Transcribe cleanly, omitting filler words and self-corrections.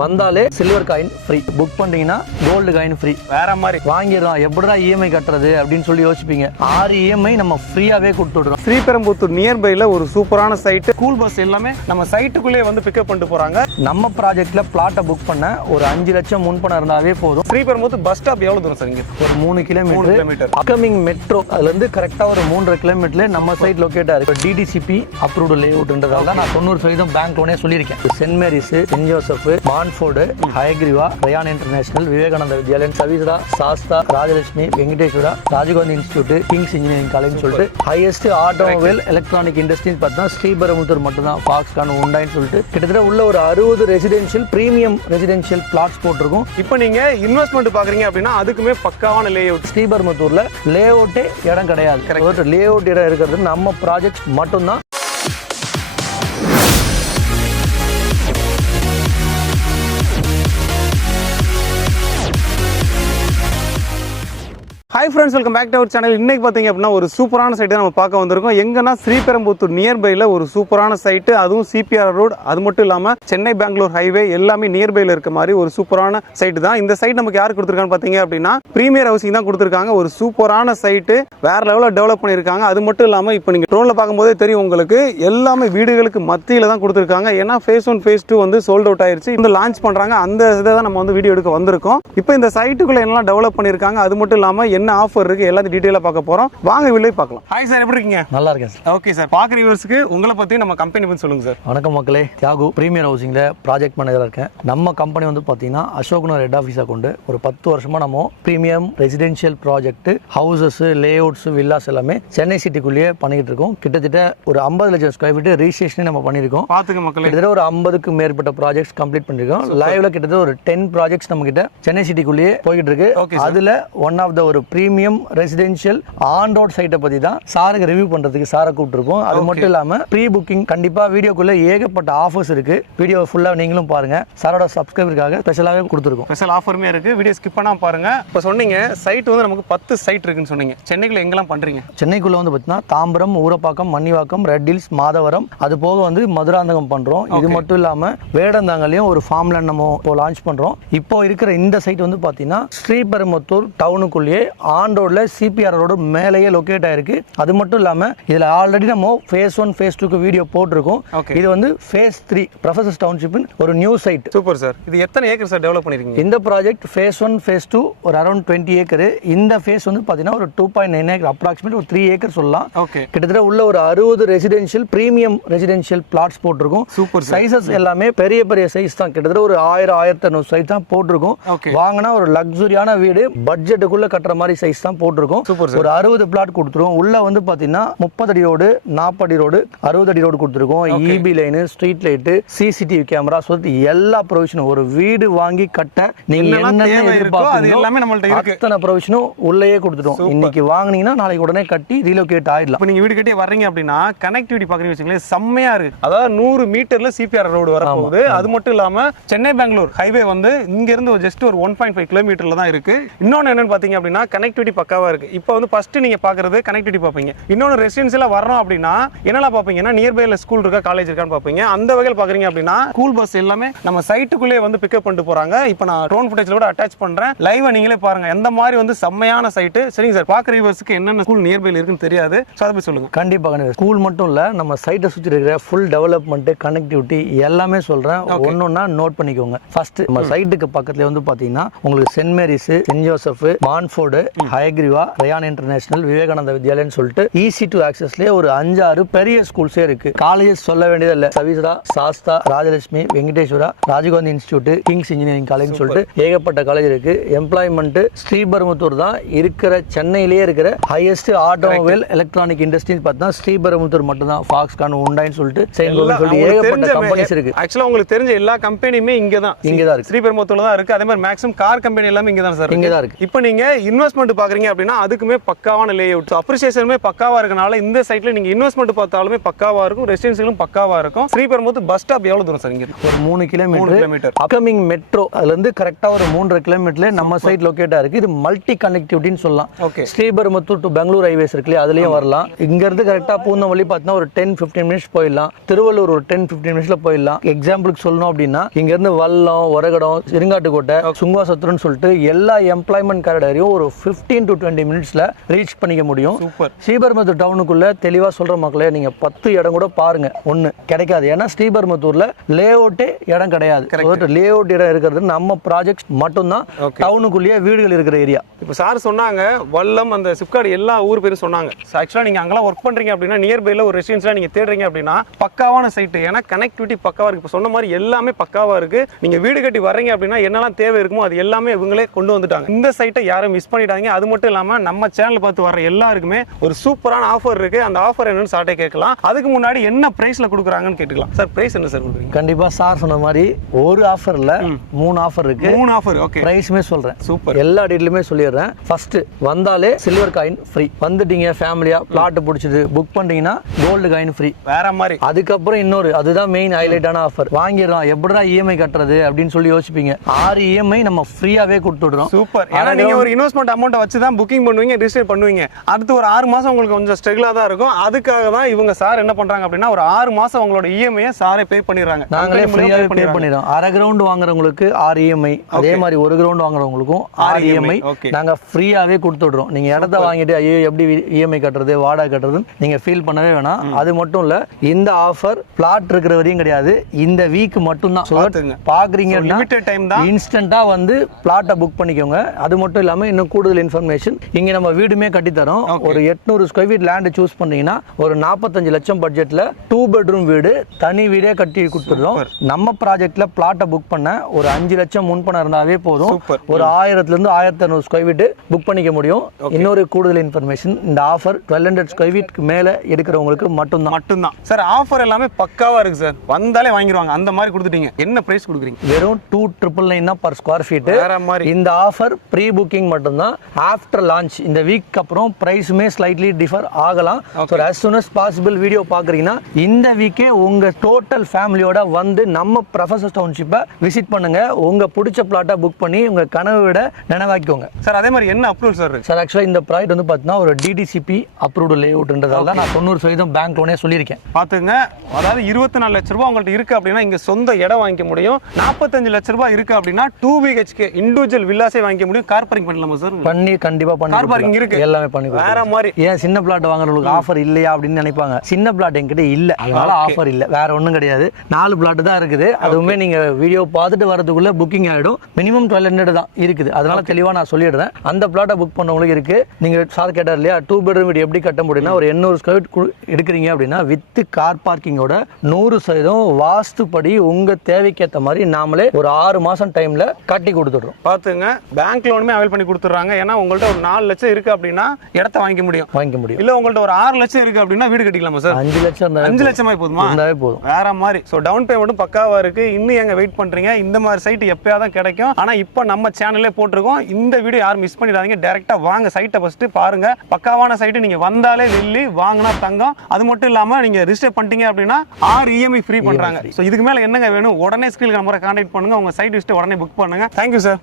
வந்தாலே silver coin free, book பண்ணீங்கன்னா gold coin free. வேற மாதிரி வாங்கிடலாம், எப்படிடா இஎம்ஐ கட்டுறது அப்படின்னு சொல்லி யோசிப்பீங்க. 6 இஎம்ஐ நம்ம ஃப்ரீயாவே கொடுத்து விடுறோம். ஸ்ரீபெரும்புத்தூர் நியர்பைல ஒரு சூப்பரான சைட், ஸ்கூல் பஸ் எல்லாமே நம்ம சைட்டுக்குள்ளே வந்து பிக்கப் பண்ணிட்டு போறாங்க. நம்ம ப்ராஜெக்ட்ல பிளாட்டை புக் பண்ண ஒரு 5 லட்சம் முன்பணம் இருந்தாவே போதும். ஸ்ரீபெரும்புத்தூர் பஸ் ஸ்டாப் எவ்வளவு தூரம் சார்? இங்க ஒரு 3 கிலோமீட்டர். அப்கமிங் மெட்ரோ அதுல இருந்து கரெக்டா ஒரு 3.5 கிலோமீட்டர்ல நம்ம சைட் லொகேட் ஆயிருக்கு. டிடிசிபி அப்ரூவ்டு லேஅவுட்ன்றதால நான் 90% பேங்க் லோனே சொல்லியிருக்கேன். Send Mary's, Saint Joseph, Montfort, Hayagriva, Ryan International, Vivekananda Vidyalayam, Savithra, Sastha, Rajalakshmi, Venkateswara, Rajiv Gandhi institute, Kings engineering college சொல்லிட்டு ஹையஸ்ட் ஆட்டோமொபைல் எலக்ட்ரானிக் இண்டஸ்ட்ரின்னு பார்த்தா ஸ்ரீபெரும்புத்தூர் மட்டும் தான். ஃபாக்ஸ்கான், உண்டாயின்னு சொல்லிட்டு கிட்டத்தட்ட உள்ள ஒரு 60 ரெசிடென்ஷியல் பிரீமியம் ரெசிடென்ஷியல் பிளாட்ஸ் போட்டிருக்கும். இப்போ நீங்க இன்வெஸ்ட்மெண்ட் பாக்குறீங்க அப்படின்னா அதுக்குமே பக்காவான லேஅவுட். ஸ்ரீபெரும்புத்தூர்ல லேஅவுட்டே இடம் கிடையாது. லேஅவுட் இடம் இருக்கிறது நம்ம ப்ராஜெக்ட் மட்டும்தான். Hi friends, welcome back to our channel. இன்னைக்கு பார்த்தீங்க அப்படின்னா ஒரு சூப்பரான சைட்டு நம்ம பார்க்க வந்திருக்கோம். எங்கன்னா ஸ்ரீபெரும்புத்தூர் நியர்பையில் ஒரு சூப்பரான சைட்டு, அதுவும் சிபிஆர் ரோடு. அது மட்டும் இல்லாமல் சென்னை பெங்களூர் ஹைவே எல்லாமே நியர்பையில் இருக்க மாதிரி ஒரு சூப்பரான சைட்டு தான். இந்த சைட் நமக்கு யார் கொடுத்துருக்கான்னு பார்த்தீங்க அப்படின்னா ப்ரீமியர் ஹவுசிங் தான் கொடுத்துருக்காங்க. ஒரு சூப்பரான சைட்டு, வேற லெவலில் டெவலப் பண்ணியிருக்காங்க. அது மட்டும் இல்லாமல் இப்போ நீங்கள் ட்ரோனில் பார்க்கும்போதே தெரியும் உங்களுக்கு, எல்லாமே வீடுகளுக்கு மத்தியில் தான் கொடுத்துருக்காங்க. ஏன்னா ஃபேஸ் 1 ஃபேஸ் 2 வந்து சோல்ட் அவுட் ஆயிருச்சு. இந்த லான்ச் பண்ணுறாங்க, அந்த இதை தான் நம்ம வந்து வீடியோ எடுக்க வந்திருக்கோம். இப்போ இந்த சைட்டுக்குள்ளே என்னெல்லாம் டெவலப் பண்ணியிருக்காங்க, அது மட்டும் இல்லாமல் என்ன ஆஃபர் இருக்கு, எல்லாத்தையும் டீடைலா பார்க்க போறோம். வாங்க வீடியோ பார்க்கலாம். ஹாய் சார், எப்படி இருக்கீங்க? நல்லா இருக்கேன் சார். ஓகே சார், பாக்குற வியூவர்ஸ்க்கு உங்களை பத்தி நம்ம கம்பெனி பத்தி சொல்லுங்க சார். வணக்கம் மக்களே, தியாகு பிரீமியர் ஹவுசிங்ல ப்ராஜெக்ட் மேனேஜரா இருக்கேன். நம்ம கம்பெனி வந்து பாத்தீங்கன்னா அசோக்நகர் ஹெட் ஆஃபீஸா கொண்டு ஒரு 10 வருஷமா நம்ம premium residential project, houses, layouts, villas எல்லாமே சென்னை சிட்டிக்குள்ளேயே பண்ணிட்டு இருக்கோம். கிட்டத்தட்ட ஒரு 50 லட்சம் ஸ்கொயர் ஃபீட் ரிஜிஸ்ட்ரேஷன் நம்ம பண்ணிருக்கோம். பாத்துக்க மக்களே, கிட்டத்தட்ட ஒரு 50க்கு மேற்பட்ட ப்ராஜெக்ட்ஸ் கம்ப்ளீட் பண்ணிருக்கோம். லைவ்ல கிட்டத்தட்ட ஒரு 10 ப்ராஜெக்ட்ஸ் நம்ம கிட்ட சென்னை சிட்டிக்குள்ளேயே போயிட்டு இருக்கு. அதுல ஒன் ஆஃப் த ஒரு பிரீமியம் ரெசிடென்ஷியல் ஆன் ரோட் சைட்டை பத்தி தான் சாருக்கு ரிவ்யூ பண்றதுக்கு சாரை கூப்பிட்டுருக்கோம். அது மட்டும் இல்லாம ப்ரீ புக்கிங் கண்டிப்பா வீடியோக்குள்ள ஏகப்பட்ட ஆஃபர்ஸ் இருக்கு. வீடியோ ஃபுல்லா நீங்களும் பாருங்க. சாரோட சப்ஸ்கிரைபருக்காக ஸ்பெஷலாவே கொடுத்துருக்கோம். ஸ்பெஷல் ஆஃபருமே இருக்கு, வீடியோ ஸ்கிப் பண்ணாம பாருங்க. இப்போ சொன்னீங்க சைட் வந்து நமக்கு 10 சைட் இருக்குன்னு சொன்னீங்க. சென்னைக்குள்ள எங்கெல்லாம் பண்றீங்க? சென்னைக்குள்ள வந்து பாத்தீங்கன்னா தாம்பரம், ஊரப்பாக்கம், மன்னிவாக்கம், ரெட் ஹில்ஸ், மாதவரம், அது போக வந்து மதுராந்தகம் பண்றோம். இது மட்டும் இல்லாம வேடந்தாங்கலையும் ஒரு ஃபார்ம் லேண்ட் நம்ம லான்ச் பண்றோம். இப்போ இருக்கிற இந்த சைட் வந்து பாத்தீங்கன்னா ஸ்ரீபெரும்புத்தூர் டவுனுக்குள்ளேயே ஆன் ரோட்ல சிபிஆர் ரோடு மேலேயே லொகேட் ஆயிருக்கு. அது மட்டும் இல்லாம இதுல ஆல்ரெடி நம்ம ஃபேஸ் 1 ஃபேஸ் 2க்கு வீடியோ போட்டிருக்கோம். இது வந்து ஃபேஸ் 3 ப்ரொஃபசர்ஸ் டவுன்ஷிப் ஒரு நியூ சைட். Super sir. இது எத்தனை ஏக்கர் சார் டெவலப் பண்ணிருக்கீங்க? இந்த ப்ராஜெக்ட் ஃபேஸ் 1 ஃபேஸ் 2 ஒரு அரௌண்ட் 20 ஏக்கர். இந்த ஃபேஸ் வந்து பாத்தீங்கன்னா ஒரு 2.9 ஏக்கர், அப்ராக்சிமேட் ஒரு 3 ஏக்கர் சொல்லலாம். கிட்டத்தட்ட உள்ள ஒரு 60 ரெசிடென்ஷியல் பிரீமியம் ரெசிடென்ஷியல் பிளாட்ஸ் போட்டிருக்கோம். சூப்பர். சைஸஸ் எல்லாமே பெரிய பெரிய சைஸ் தான். கிட்டத்தட்ட ஒரு 1000-1500 சைஸ் தான் போட்டிருக்கோம். வாங்கினா ஒரு லக்ஸுரியான வீடு பட்ஜெட்டுக்குள்ள கட்டுற மாதிரி சைஸ் தான் போட்டிருக்கோம். ஒரு 60 பிளாட் கொடுத்துருவோம். உள்ள வந்து பாத்தீங்கன்னா 30 அடி ரோடு, 40 அடி ரோடு, 60 அடி ரோடு கொடுத்துருக்கோம். EB line, street light, CCTV camera, சொல்லிட்டு எல்லா ப்ரொவிஷனும் ஒரு வீடு வாங்கி கட்ட நீங்க என்ன எதிர்பார்க்கறீங்களோ அத்தனை ப்ரொவிஷனும் உள்ளேயே கொடுத்துட்டோம். இன்னைக்கு வாங்குனீங்கன்னா நாளைக்கு உடனே கட்டி ரீலோகேட் ஆயிடலாம். இப்போ நீங்க வீடு கட்டி வர்றீங்க அப்படின்னா கனெக்டிவிட்டி பாக்குறீங்க வச்சுங்களேன், செம்மையா இருக்கு. அதாவது 100 மீட்டர்ல சிபிஆர் ரோடு வரப்போகுது. அது மட்டும் இல்லாம சென்னை பெங்களூர் ஹைவே வந்து இங்க இருந்து ஜஸ்ட் ஒரு 1.5 கிலோமீட்டர்ல தான் இருக்கு. இன்னொன்னு என்னன்னு பாத்தீங்க அப்படின்னா கனெக்டிவிட்டி பக்காவா இருக்கு. இப்போ வந்து ஃபர்ஸ்ட் நீங்க பாக்குறது கனெக்டிவிட்டி பாப்பீங்க. இன்னொன்னு ரெசிடென்சியலா வரணும் அப்படின்னா என்னெல்லாம் பாப்பீங்கன்னா நியர்பைல ஸ்கூல் இருக்கா, காலேஜ் இருக்கான்னு பாப்பீங்க. அந்த வகையில் பாக்குறீங்க அப்படின்னா ஸ்கூல் பஸ் எல்லாமே நம்ம சைட்டுக்குள்ளே வந்து பிக்கப் பண்ணிட்டு போறாங்க. இப்போ நான் ட்ரோன் ஃபுட்டேஜ்ல கூட அட்டாச் பண்றேன். லைவா நீங்களே பாருங்க எந்த மாதிரி வந்து செம்மையான சைட்டு. சரிங்க சார், பாக்குற வியூவர்ஸ்க்கு என்னென்ன ஸ்கூல் நியர்பைல இருக்குன்னு தெரியாது, அதை பத்தி சொல்லுங்க. கண்டிப்பா ஸ்கூல் மட்டும் இல்ல, நம்ம சைட்டை சுத்தி இருக்கிற ஃபுல் டெவலப்மெண்ட், கனெக்டிவிட்டி எல்லாமே சொல்றேன். ஒன்னொன்னா நோட் பண்ணிக்கோங்க. ஃபர்ஸ்ட் நம்ம சைட்டுக்கு பக்கத்துல வந்து பாத்தீங்கன்னா உங்களுக்கு Saint Mary's, Saint Joseph, Montfort, Hayagriva, Ryan International, Vivekananda Vidyalayam சொல்லிட்டு ஈஸி டு ஆக்சஸ்லயே ஒரு 5-6 பெரிய ஸ்கூல்ஸே இருக்கு. காலேஜஸ் சொல்ல வேண்டியது இல்ல. Savithra, Sastha, Rajalakshmi, Venkateswara, Rajiv Gandhi institute, Kings engineering college சொல்லிட்டு ஏகப்பட்ட காலேஜ் இருக்கு. எம்ப்ளாய்மெண்ட் ஸ்ரீபெரும்புத்தூர் தான் இருக்கிற சென்னையிலேயே இருக்கிற ஹையஸ்ட் ஆட்டோமொபைல் எலக்ட்ரானிக் இண்டஸ்ட்ரி பார்த்தா ஸ்ரீபெரும்புத்தூர் மட்டும் தான். ஃபாக்ஸ்கான், உண்டாயின்னு சொல்லிட்டு ஏகப்பட்ட கம்பெனிஸ் இருக்கு. ஆக்சுவலா உங்களுக்கு தெரிஞ்ச எல்லா கம்பெனியுமே இங்க தான் இருக்கு. ஸ்ரீபெரும்புத்தூர்ல தான் இருக்கு. அதே மாதிரி மேக்ஸிமம் கார் கம்பெனி எல்லாமே இங்க தான் சார் இருக்கு. இப்போ நீங்க இன்வெஸ்ட்மெண்ட் இன்வெஸ்ட்மெண்ட் பாக்குறீங்க அப்படின்னா அதுக்குமே பக்காவான லே அவுட், அப்ரிசியேஷனுமே பக்காவா இருக்கனால இந்த சைட்ல நீங்க இன்வெஸ்ட்மெண்ட் பார்த்தாலுமே பக்காவா இருக்கும், ரெசிடென்சியலும் பக்காவா இருக்கும். ஸ்ரீபெரும்புதூர் பஸ் ஸ்டாப் எவ்வளவு தூரம் சார்? இங்க ஒரு 3 கிலோமீட்டர். அப்கமிங் மெட்ரோ அதுல இருந்து கரெக்டா ஒரு 3.5 கிலோமீட்டர்ல நம்ம சைட் லொகேட்டா இருக்கு. இது மல்டி கனெக்டிவிட்டின்னு சொல்லலாம். ஸ்ரீபெரும்புதூர் டு பெங்களூர் ஹைவேஸ் இருக்குல்ல, அதுலயும் வரலாம். இங்க இருந்து கரெக்டா பூந்தமல்லி பார்த்தீங்கன்னா ஒரு 10-15 மினிட்ஸ் போயிடலாம். திருவள்ளூர் ஒரு 10-15 மினிட்ஸ்ல போயிடலாம். எக்ஸாம்பிளுக்கு சொல்லணும் அப்படின்னா இங்க இருந்து வல்லம், ஒரகடம், சிறுங்காட்டுக்கோட்டை, சுங்குவாசத்துருன்னு சொல்லிட்டு எல்லா எம்ப்ளாய்மெண்ட் காரிடாரையும் ஒரு 15 to 20 மினிட்ஸ்ல ரீச் பண்ணிக்க முடியும். ஸ்ரீபெரும்புதூர் டவுனுக்குள்ள தெளிவா சொல்ற மக்களே, நீங்க 10 இடம் கூட பாருங்க, ஒண்ணு கிடைக்காது. ஏன்னா ஸ்ரீபெரும்புதூர்ல லே அவுட்டே இடம் கிடையாது. லே அவுட் இடம் இருக்கிறது நம்ம ப்ராஜெக்ட் மட்டும்தான். டவுனுக்குள்ளேயே வீடுகள் இருக்கிற ஏரியா. இப்போ சார் சொன்னாங்க வல்லம், அந்த சிப்காட் எல்லா ஊர் பேரும் சொன்னாங்க. ஆக்சுவலா நீங்க அங்கெல்லாம் ஒர்க் பண்றீங்க அப்படின்னா நியர்பைல ஒரு ரெசிடென்ஸ்ல நீங்க தேடுறீங்க அப்படின்னா பக்காவான சைட். ஏன்னா கனெக்டிவிட்டி பக்காவா இருக்கு. இப்போ சொன்ன மாதிரி எல்லாமே பக்காவா இருக்கு. நீங்க வீடு கட்டி வர்றீங்க அப்படின்னா என்னெல்லாம் தேவை இருக்குமோ அது எல்லாமே இவங்களே கொண்டு வந்துட்டாங்க. இந்த சைட்டை யாரும் மிஸ் பண்ணிட்டாங்க. அது மட்டும் இல்லாம நம்ம சேனல் பார்த்து வர எல்லாருக்குமே ஒரு சூப்பரான ஆஃபர் இருக்கு. அந்த ஆஃபர் என்னன்னு சார்ட்டே கேட்கலாம். அதுக்கு முன்னாடி என்ன பிரைஸ்ல கொடுக்குறாங்கன்னு கேட்டுக்கலாம். சார் பிரைஸ் என்ன சார் கொடுக்குறீங்க? கண்டிப்பா சார் சொன்ன மாதிரி ஒரு ஆஃபர் இல்ல, 3 ஆஃபர் இருக்கு. 3 ஆஃபர். ஓகே, பிரைஸ்மே சொல்றேன். சூப்பர். எல்லா டீடைலுமே சொல்லிடுறேன். ஃபர்ஸ்ட் வந்தாலே சில்வர் காயின் ஃப்ரீ. வந்துட்டீங்க ஃபேமிலியா பிளாட் பிடிச்சது புக் பண்றீங்கன்னா கோல்டு காயின் ஃப்ரீ. வேற மாதிரி. அதுக்கப்புறம் இன்னொரு அதுதான் மெயின் ஹைலைட்டான ஆஃபர். வாங்கிடலாம், எப்படிடா இஎம்ஐ கட்டுறது அப்படின்னு சொல்லி யோசிப்பீங்க. 6 இஎம்ஐ நம்ம ஃப்ரீயாவே கொடுத்துடுறோம். சூப்பர். ஏன்னா நீங்க ஒரு இன்வெஸ்ட்மெண்ட் அமௌண்ட் வச்சு தான் புக்கிங் பண்ணுவீங்க, ரிஜிஸ்டர் பண்ணுவீங்க. அடுத்து ஒரு 6 மாசம் உங்களுக்கு கொஞ்சம் ஸ்ட்ரகிளா தான் இருக்கும். அதுக்காக தான் இவங்க சார் என்ன பண்றாங்க அப்படின்னா ஒரு 6 மாசம் உங்களோட இஎம்ஐ சாரே பே பண்ணிடுறாங்க. நாங்களே ஃப்ரீயாவே பே பண்ணிடுறோம். அரை கிரவுண்ட் வாங்குறவங்களுக்கு 6 இஎம்ஐ, அதே மாதிரி 1 கிரவுண்ட் வாங்குறவங்களுக்கும் 6 இஎம்ஐ நாங்க ஃப்ரீயாவே கொடுத்துடுறோம். நீங்க இடத்த வாங்கிட்டு ஐயோ எப்படி இஎம்ஐ கட்டுறது, வாடகை கட்டுறதுன்னு நீங்க ஃபீல் பண்ணவே வேணாம். அது மட்டும் இல்ல, இந்த ஆஃபர் பிளாட் இருக்கிற வரையும் கிடையாது, இந்த வீக் மட்டும் தான். பாக்குறீங்கன்னா இன்ஸ்டன்டா வந்து பிளாட்டை புக் பண்ணிக்கோங்க. அது மட்டும் இல்லாம இன்னும் கூடுதல் இன்ஃபர்மேஷன், இங்க நம்ம வீடுமே கட்டி தரோம். ஒரு 800 ஸ்கொயர் ஃபீட் லேண்ட் சூஸ் பண்ணீங்கன்னா ஒரு 45 லட்சம் பட்ஜெட்ல 2 பெட்ரூம் வீடு, தனி வீடே கட்டி கொடுத்துடுறோம். நம்ம ப்ராஜெக்ட்ல பிளாட்டை புக் பண்ண ஒரு 5 லட்சம் முன்பணம் இருந்தாவே போதும். ஒரு 1000 இருந்து 1500 ஸ்கொயர் ஃபீட் புக் பண்ணிக்க முடியும். இன்னொரு கூடுதல் இன்ஃபர்மேஷன், இந்த ஆஃபர் 1200 ஸ்கொயர் ஃபீட்க்கு மேல எடுக்கிறவங்களுக்கு மட்டும்தான். சார் ஆஃபர் எல்லாமே பக்காவா இருக்கு சார். வந்தாலே வாங்கிடுவாங்க அந்த மாதிரி கொடுத்துட்டீங்க. என்ன பிரைஸ் கொடுக்குறீங்க? வெறும் 2,999 தான் பர் ஸ்கொயர் ஃபீட். இந்த ஆஃபர் ப்ரீ புக்கிங் மட்டும்தான். ஆஃப்டர் லான்ச் இந்த வீக் அப்புறம் பிரைஸுமே ஸ்லைட்லி டிஃபர் ஆகலாம். So as soon as possible video பார்க்குறீங்கன்னா இந்த வீக்கே உங்க டோட்டல் ஃபேமிலியோட வந்து நம்ம ப்ரொஃபசர் டவுன்ஷிப்பை விசிட் பண்ணுங்க. உங்க பிடிச்ச பிளாட்டை புக் பண்ணி உங்க கனவை விட நினைவாக்கிக்கோங்க. சார் அதே மாதிரி என்ன அப்ரூவல் சார் இருக்கு? சார் ஆக்சுவலாக இந்த ப்ராஜெக்ட் வந்து பார்த்தீங்கன்னா ஒரு டிடிசிபி அப்ரூவ்டு லேஅவுட்ன்றதால நான் 90% பேங்க் லோனே சொல்லியிருக்கேன். பார்த்துங்க, அதாவது 24 லட்ச ரூபாய் உங்கள்ட்ட இருக்கு அப்படின்னா இங்க சொந்த இடம் வாங்கிக்க முடியும். 45 லட்ச ரூபாய் இருக்கு அப்படின்னா 2 BHK இண்டிவிஜுவல் வில்லாஸே வாங்கிக்க முடியும். கார் பார்க்கிங் பண்ணலாமா சார்? பண்ணி கண்டிப்பா பண்ணி. கார் பார்க்கிங் இருக்கு, எல்லாமே பண்ணி. வேற மாதிரி. ஏன் சின்ன பிளாட் வாங்குறவங்களுக்கு ஆஃபர் இல்லையா அப்படின்னு நினைப்பாங்க. சின்ன பிளாட் என்கிட்ட இல்ல, அதனால ஆஃபர் இல்ல, வேற ஒண்ணும் கிடையாது. 4 பிளாட் தான் இருக்குது. அதுவுமே நீங்க வீடியோ பார்த்துட்டு வரதுக்குள்ள புக்கிங் ஆயிடும். மினிமம் 1200 தான் இருக்குது. அதனால தெளிவா நான் சொல்லிடுறேன். அந்த பிளாட்டை புக் பண்ணவங்களுக்கு இருக்கு. நீங்க சார் கேட்டார் இல்லையா 2 பெட்ரூம் வீடு எப்படி கட்ட முடியும்னா ஒரு 800 ஸ்கொயர் ஃபீட் எடுக்கிறீங்க அப்படின்னா வித் கார் பார்க்கிங்கோட 100% வாஸ்துப்படி உங்க தேவைக்கேற்ற மாதிரி நாமளே ஒரு 6 மாசம் டைம்ல கட்டி கொடுத்துடுறோம். பாத்துங்க, பேங்க் லோனுமே அவைல் பண்ணி கொடுத்துறாங்க. ஏன்னா உங்கள்ட்ட ஒரு 4 லட்சம் இருக்கு அப்படின்னா இடத்த வாங்கிக்க முடியும். இல்ல உங்கள்ட்ட ஒரு 6 லட்சம் இருக்கு அப்படின்னா வீடு கட்டிக்கலாமா சார்? 5 லட்சம் 5 லட்சமா போதுமா? இருந்தாவே போதும். வேற மாதிரி. சோ டவுன் பேமெண்ட் பக்காவா இருக்கு. இன்னும் எங்க வெயிட் பண்றீங்க? இந்த மாதிரி சைட் எப்பயாதான் கிடைக்கும். ஆனா இப்போ நம்ம சேனல்லே போட்டிருக்கோம். இந்த வீடியோ யாரும் மிஸ் பண்ணிடாதீங்க. டைரக்டா வாங்க, சைட்டை ஃபர்ஸ்ட் பாருங்க. பக்காவான சைட். நீங்க வந்தாலே வெள்ளி, வாங்கினா தங்கம். அது மட்டும் இல்லாம நீங்க ரிஜிஸ்டர் பண்ணிட்டீங்க அப்படின்னா 6 இஎம்ஐ ஃப்ரீ பண்றாங்க. சோ இதுக்கு மேல என்னங்க வேணும்? உடனே ஸ்கிரீன் நம்பரை கான்டாக்ட் பண்ணுங்க. உங்க சைட் விசிட் உடனே புக் பண்ணுங்க. Thank you sir.